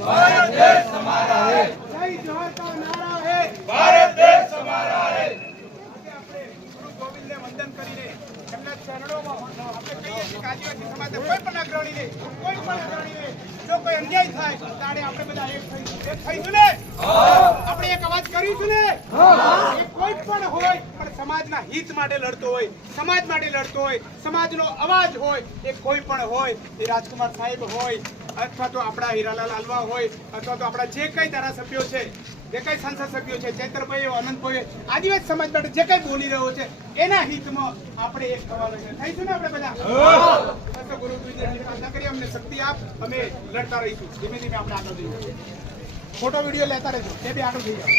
भारत देश हमारा है। जय जोहर का नारा है, भारत देश हमारा है। આજે આપણે ગુરુ ગોવિંદને વંદન કરીને એમના ચરણોમાં આપણે કહીએ છીએ કે આદિવાસી સમાજના કોઈ પણ અગ્રણીને જો કોઈ અન્યાય થાય ત્યારે આપણે બધા એક થઈશું ને, આપણે એક અવાજ કરીશું ને, એ કોઈ પણ હોય પણ સમાજના હિત માટે લડતો હોય, સમાજ માટે લડતો હોય, સમાજનો અવાજ હોય, એ કોઈ પણ હોય, એ રાજકુમાર સાહેબ હોય અથવા તો આપણા હીરાલાલ આલવા હોય અથવા તો આપણા જે કઈ ધારાસભ્યો છે, જે કઈ સંસદ સભ્યો છે, ચૈતરભાઈ અનંતભાઈ આદિવાસી સમાજ માટે જે કઈ બોલી રહ્યો છે એના હિતમાં આપણે એક થવાનું છે. થઈશું ને આપણે બધા? ગુરુ ગોવિંદની પ્રાર્થના કરીએ અમને શક્તિ આપ, અમે લડતા રહીશું. ધીમે ધીમે આપણે આગળ જઈએ. ફોટો વિડીયો લેતા રહેજો, એ બી આગળ થઈ જાય.